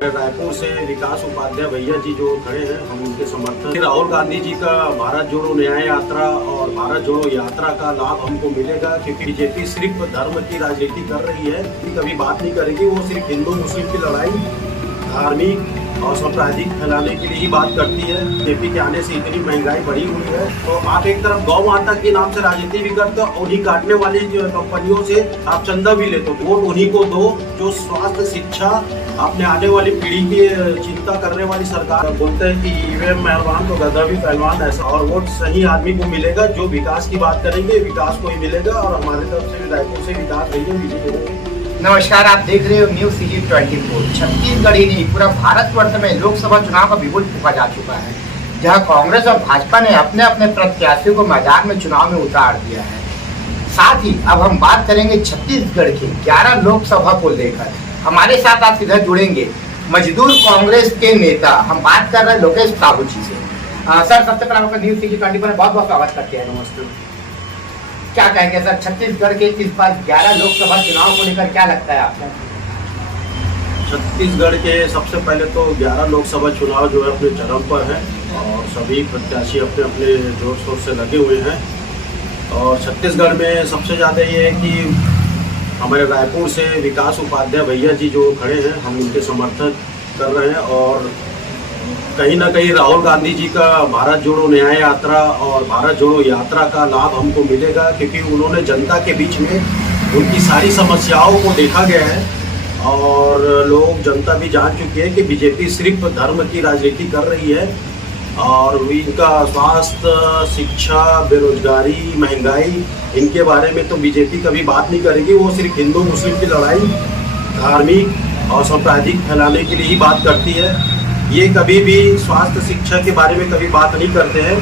रायपुर से विकास उपाध्याय भैया जी जो खड़े हैं, हम उनके समर्थन। राहुल गांधी जी का भारत जोड़ो न्याय यात्रा और भारत जोड़ो यात्रा का लाभ हमको मिलेगा, क्योंकि बीजेपी सिर्फ धर्म की राजनीति कर रही है, कभी बात नहीं करेगी। वो सिर्फ हिंदू मुस्लिम की लड़ाई, धार्मिक और सांप्रदायिक फैलाने के लिए ही बात करती है। बीजेपी के आने से इतनी महंगाई बढ़ी हुई है, तो आप एक तरफ गौ माता के नाम से राजनीति भी करते हो, उन्हीं काटने वाली जो कंपनियों से आप चंदा भी लेते हो। वोट उन्हीं को दो जो स्वास्थ्य, शिक्षा, अपने आने वाली पीढ़ी की चिंता करने वाली सरकार। बोलते हैं कि ईवीएम मेहरबान तो गधा भी पहलवान, ऐसा। और वोट सही आदमी को मिलेगा जो विकास की बात करेंगे, विकास को ही मिलेगा। और हमारे तरफ से रायपुर से विकास भैया विजय होंगे। नमस्कार, आप देख रहे हो न्यूज़ सिटी 24। छत्तीसगढ़ ही नहीं, पूरा भारतवर्ष में लोकसभा चुनाव का बिगुल फूंका जा चुका है, जहां कांग्रेस और भाजपा ने अपने अपने प्रत्याशियों को मैदान में चुनाव में उतार दिया है। साथ ही अब हम बात करेंगे छत्तीसगढ़ के 11 लोकसभा को लेकर। हमारे साथ आप सीधा जुड़ेंगे मजदूर कांग्रेस के नेता, हम बात कर रहे हैं लोकेश साहू जी से। सर, सबसे पहले आपका न्यूज़ सिटी 24 में बहुत बहुत स्वागत करते हैं। नमस्ते। क्या कहेंगे सर, छत्तीसगढ़ के इस बार 11 लोकसभा चुनाव को लेकर क्या लगता है आपको? छत्तीसगढ़ के सबसे पहले तो 11 लोकसभा चुनाव जो है अपने चरम पर है और सभी प्रत्याशी अपने अपने जोर शोर से लगे हुए हैं। और छत्तीसगढ़ में सबसे ज़्यादा ये है कि हमारे रायपुर से विकास उपाध्याय भैया जी जो खड़े हैं, हम उनके समर्थन कर रहे हैं। और कहीं ना कहीं राहुल गांधी जी का भारत जोड़ो न्याय यात्रा और भारत जोड़ो यात्रा का लाभ हमको मिलेगा, क्योंकि उन्होंने जनता के बीच में उनकी सारी समस्याओं को देखा गया है। और लोग, जनता भी जान चुकी है कि बीजेपी सिर्फ धर्म की राजनीति कर रही है। और इनका स्वास्थ्य, शिक्षा, बेरोजगारी, महंगाई, इनके बारे में तो बीजेपी कभी बात नहीं करेगी। वो सिर्फ हिंदू मुस्लिम की लड़ाई, धार्मिक और सांप्रदायिक फैलाने के लिए ही बात करती है। ये कभी भी स्वास्थ्य, शिक्षा के बारे में कभी बात नहीं करते हैं।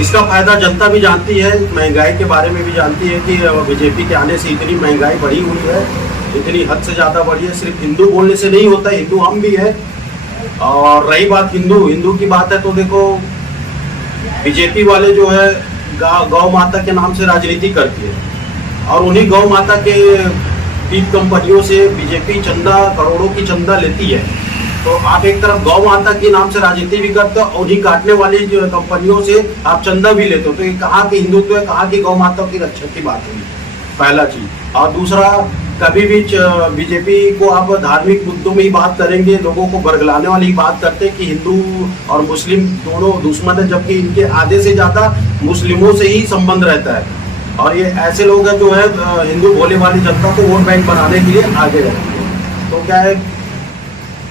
इसका फायदा जनता भी जानती है, महंगाई के बारे में भी जानती है कि बीजेपी के आने से इतनी महंगाई बढ़ी हुई है, इतनी हद से ज़्यादा बढ़ी है। सिर्फ हिंदू बोलने से नहीं होता, हिंदू हम भी है। और रही बात हिंदू की बात है, तो देखो बीजेपी वाले जो है गौ माता के नाम से राजनीति करती है, और उन्हीं गौ माता के बीज कंपनियों से बीजेपी चंदा, करोड़ों की चंदा लेती है। तो आप एक तरफ गौ माता के नाम से राजनीति भी करते हो, उन्हीं काटने वाली जो कंपनियों से आप चंदा भी लेते हो। तो ये कहाँ की हिंदुत्व है, कहाँ की गौ माता की रक्षा की बात हुई, पहला चीज। और दूसरा, कभी भी बीजेपी को आप धार्मिक मुद्दों में ही बात करेंगे, लोगों को बरगलाने वाली बात करते हैं कि हिंदू और मुस्लिम दोनों दुश्मन है, जबकि इनके आधे से ज्यादा मुस्लिमों से ही संबंध रहता है। और ये ऐसे लोग हैं जो है हिंदू भोले वाली जनता को वोट बैंक बनाने के लिए आगे रहते हैं। तो क्या है,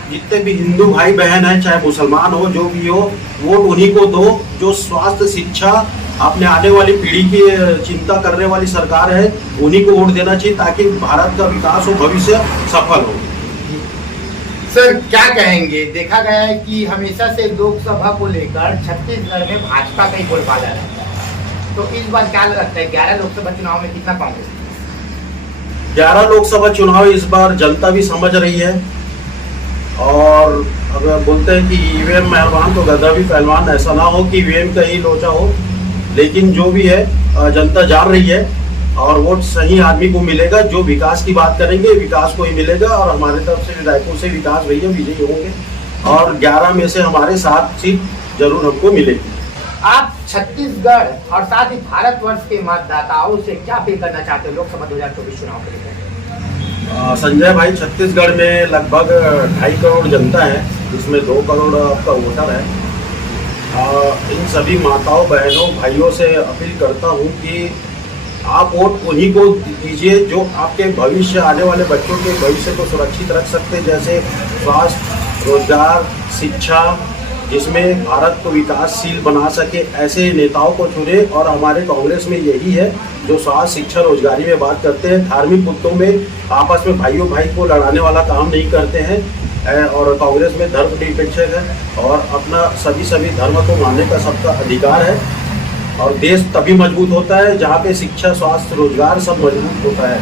जितने भी हिंदू भाई बहन हैं, चाहे मुसलमान हो, जो भी हो, वोट उन्हीं को दो जो स्वास्थ्य, शिक्षा, अपने आने वाली पीढ़ी की चिंता करने वाली सरकार है। उन्हीं को वोट देना चाहिए, ताकि भारत का विकास हो, भविष्य सफल हो। सर, क्या कहेंगे, देखा गया है कि हमेशा से लोकसभा को लेकर छत्तीसगढ़ में भाजपा का ही बोलबाला रहता है, तो इस बार क्या लगता है 11 लोकसभा चुनाव में कितना कांग्रेस? 11 लोकसभा चुनाव इस बार जनता भी समझ रही है। और अगर बोलते हैं कि ईवीएम मेहरबान तो गधा भी पहलवान, ऐसा ना हो कि ईवीएम का ही लोचा हो। लेकिन जो भी है, जनता जान रही है, और वोट सही आदमी को मिलेगा जो विकास की बात करेंगे, विकास को ही मिलेगा। और हमारे तरफ से रायपुर से विकास भैया विजयी होंगे, और 11 में से हमारे 7 सीट जरूर हमको मिलेगी। आप छत्तीसगढ़ और साथ ही भारतवर्ष के मतदाताओं से क्या अपील करना चाहते हो लोकसभा 2024 चुनाव को लेकर? संजय भाई, छत्तीसगढ़ में लगभग 2.5 करोड़ जनता है, जिसमें 2 करोड़ आपका वोटर है। इन सभी माताओं, बहनों, भाइयों से अपील करता हूं कि आप वोट उन्हीं को दीजिए जो आपके भविष्य, आने वाले बच्चों के भविष्य को सुरक्षित रख सकते हैं, जैसे स्वास्थ्य, रोजगार, शिक्षा, जिसमें भारत को विकासशील बना सके। ऐसे नेताओं को चुने। और हमारे कांग्रेस में यही है, जो स्वास्थ्य, शिक्षा, रोजगारी में बात करते हैं, धार्मिक मुद्दों में आपस में भाइयों भाई को लड़ाने वाला काम नहीं करते हैं। और कांग्रेस में धर्म निरपेक्षक है, और अपना सभी धर्म को मानने का सबका अधिकार है। और देश तभी मजबूत होता है जहाँ पे शिक्षा, स्वास्थ्य, रोजगार सब मजबूत होता है।